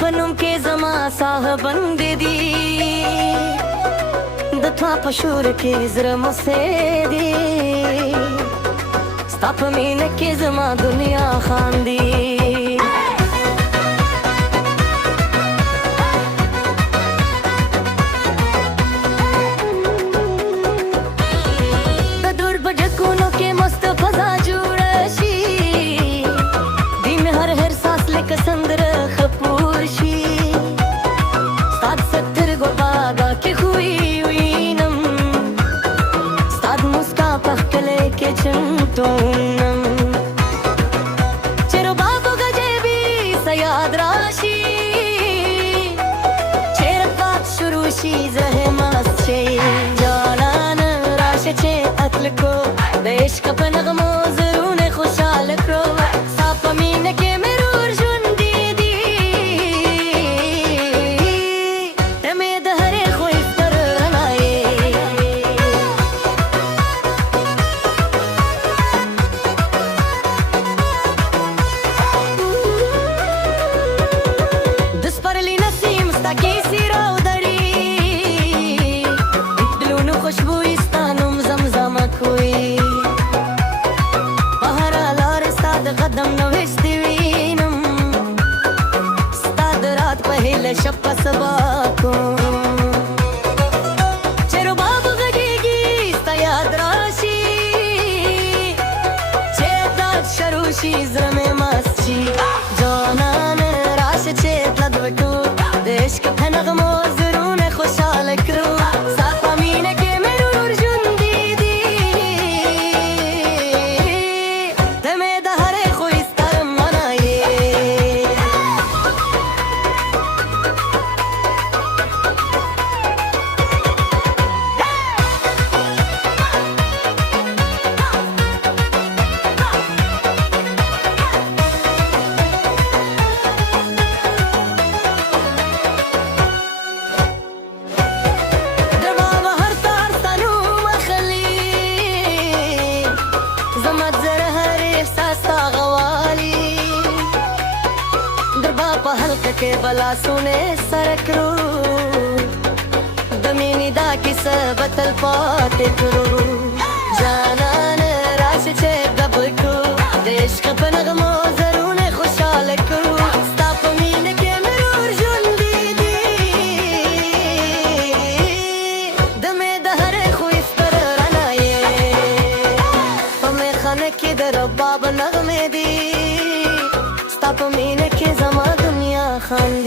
पनुम के जमा साहबंद दी दत्वा पशुर के जरम से दी स्ताप मीन के जमा दुनिया खांदी ददुर बजकुनो के मस्त फजा जुड़शी दिन हर हर सांस ले कसंदर खपूरशी सात सत्तर गोबागा के हुई नम सात मुस्का पखले के चंतोनम चेरो बाबू गजेबी सयाद राशी चेरपा शुरूशी जहे मस्चे जानान राशचे अतल को देश का पनगमो जरूर खुशाल करो साप मीन के मेरूर जुंदी दी तमे दहरे खोई पर रनाए दस्परली नसीम स्ताकी सिरा उदरी दिलोनु खुशबू इस्तानुम जमजम कोई قدم نوشتی وینم ستاد رات پهل شب سباکو چرو بابو گجیگی ستا یاد راشی چه داد شروشی زرم مسچی جانان راش چه لدوکو دیش که پنغمو زرون خوشحال کرو ساپا مینه که مرور جندی دی تمه के बला सुने सरकरू दमीनी दा की सबतल पाते करू जानान राश चे गबकू देश का पनगमो जरूर खुशाल करू स्ताप मीन के मरूर जुंदी दी दमे दहरे खुश पर रनाए पमे खाने की दर बाब नगमे दी स्ताप मीन के जमा दुनिया खान